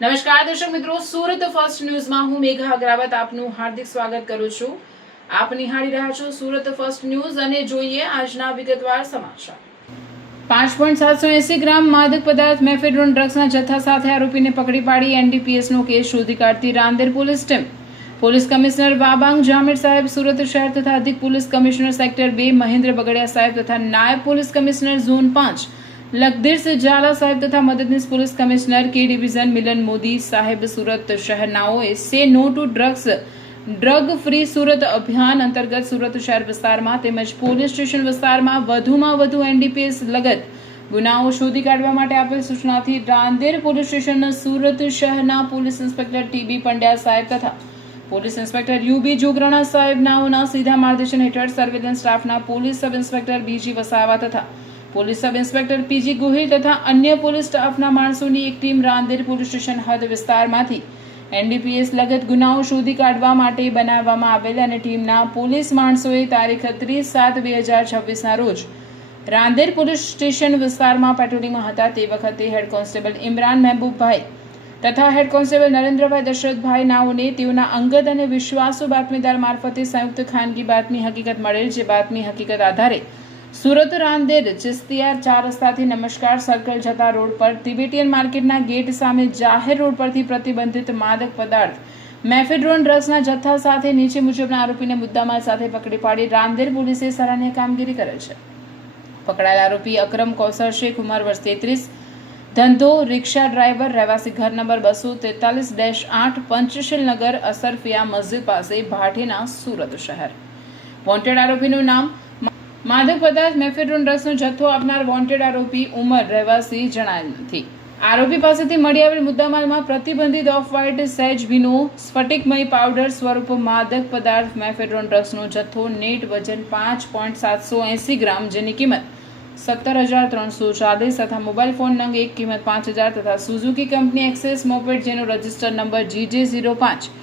નમસ્કાર દર્શક મિત્રો, સુરત ફર્સ્ટ ન્યૂઝમાં હું મેઘા અગ્રવાલ આપનું હાર્દિક સ્વાગત કરું છું। આપ નિહાળી રહ્યા છો સુરત ફર્સ્ટ ન્યૂઝ અને જોઈએ આજના વિગતવાર સમાચાર। 5.780 ગ્રામ માદક પદાર્થ મેફેડ્રોન ડ્રગ્સના જથ્થા સાથે આરોપીને પકડી પાડી એનડીપીએસનો કેસ શોધી કાઢતી Rander police team. Police commissioner Wabang Jamir saheb Surat શહેર તથા અધિક police commissioner sector 2 Mahendra Bagdiya saheb તથા નાયબ police commissioner zone 5 Lakhdhir Jhala saheb તથા મદદનીશ police commissioner K division Milan Modi saheb Surat શહેરનાઓએ say no to drug free Surat અભિયાન અંતર્ગત સુરત શહેર વિસ્તારમાં તેમજ પોલીસ સ્ટેશન વિસ્તારમાં વધુમાં વધુ એનડીપીએસ લગત ગુનાઓ શોધી કાઢવા માટે આપેલ સૂચનાથી રાંદેર પોલીસ સ્ટેશનના સુરત શહેરના પોલીસ ઇન્સ્પેક્ટર ટીબી પંડ્યા સાહેબ તથા પોલીસ ઇન્સ્પેક્ટર યુબી જોગરાણા સાહેબ નાઓના સીધા માર્ગદર્શન હેઠળ સર્વેલન્સ સ્ટાફના પોલીસ સબ ઇન્સ્પેક્ટર બીજી વસાવા તથા police sub inspector PG Gohil તથા અન્ય પોલીસ સ્ટાફના માણસોની એક ટીમ રાંદેર પોલીસ સ્ટેશન હદ વિસ્તારમાંથી એનડીપીએસ લગત ગુનાઓ શોધી કાઢવા માટે બનાવવામાં આવેલ અને ટીમના પોલીસ માણસોએ તારીખ 30/7/2026ના રોજ રાંદેર પોલીસ સ્ટેશન વિસ્તારમાં પેટ્રોલિંગમાં હતા તે વખતે હેડ કોન્સ્ટેબલ ઇમરાન મહેબૂબભાઈ તથા હેડ કોન્સ્ટેબલ નરેન્દ્રભાઈ દશરથભાઈ નાઓને તેઓના અંગત અને વિશ્વાસુ બાતમીદાર મારફતે સંયુક્ત ખાનગી બાતમી હકીકત મળેલ, જે બાતમી હકીકત આધારે સુરત રાંદેર ચિસ્તિયાર 4 રસ્તાથી નમસ્કાર સર્કલ જતા રોડ પર તિબેટિયન માર્કેટના ગેટ સામે જાહેર રોડ પરથી પ્રતિબંધિત માદક પદાર્થ મેફેડ્રોન ડ્રગ્સના જથ્થા સાથે નીચે મુજબના આરોપીને મુદ્દામાલ સાથે પકડી પાડી રાંદેર પોલીસે સરાહનીય કામગીરી કરેલ છે। પકડાયેલ આરોપી અકરમ કૌસર શેખ ઉંમર વર્ષ 33, ધંધો રિક્ષા ડ્રાઈવર, રહેવાસી ઘર નંબર 243-8 પંચશીલ નગર અસરફિયા મસ્જિદ પાસે ભાટીના સુરત શહેર। વોન્ટેડ આરોપીનું નામ માદક પદાર્થ મેફેડ્રોન ડ્રગ્સનો જથ્થો આપનાર વોન્ટેડ આરોપી ઉંમર રહેવાસી જણાયેલ નથી। આરોપી પાસેથી મળી આવેલ મુદ્દામાલમાં પ્રતિબંધિત ઓફ વ્હાઇટ સેજ ભીનો સ્ફટિકમય પાવડર સ્વરૂપ માદક પદાર્થ મેફેડ્રોન ડ્રગ્સનો જથ્થો નેટ વજન 5.780 ગ્રામ જેની કિંમત 17,340 તથા મોબાઈલ ફોન નંગ એક કિંમત 5,000 તથા સુઝુકી કંપની એક્સેસ મોપેડ જેનો રજિસ્ટર નંબર GJ05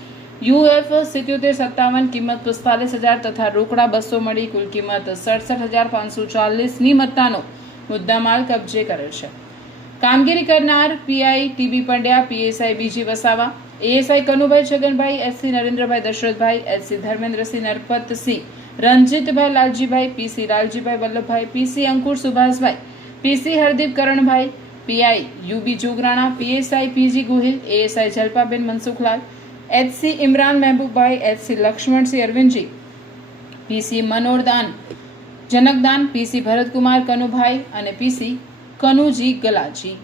UF 7757 કિંમત 45,000 તથા રોકડા 200 મળી કુલ કિંમત 67,540ની મત્તાનો મુદ્દામાલ કબજે કરેલ છે। કામગીરી કરનાર PI TB Pandya, PSI BG Vasava, ASI Kanubhai Chhaganbhai, SC Narendrabhai Dashrathbhai, SC Dharmendrasinh Narpatsinh, Ranjitbhai Laljibhai, PC Laljibhai Vallabhbhai, PC Ankur Subhashbhai, PC Hardeep Karanbhai, PI UB Jograna, PSI PG Gohil, ASI Jalpaben Mansukhlal, HC Imran Mahebubbhai, HC Laxmansinh Arvindji, PC Manordan Janakdan, PC Bharatkumar Kanubhai અને પીસી કનુજી ગલાજી।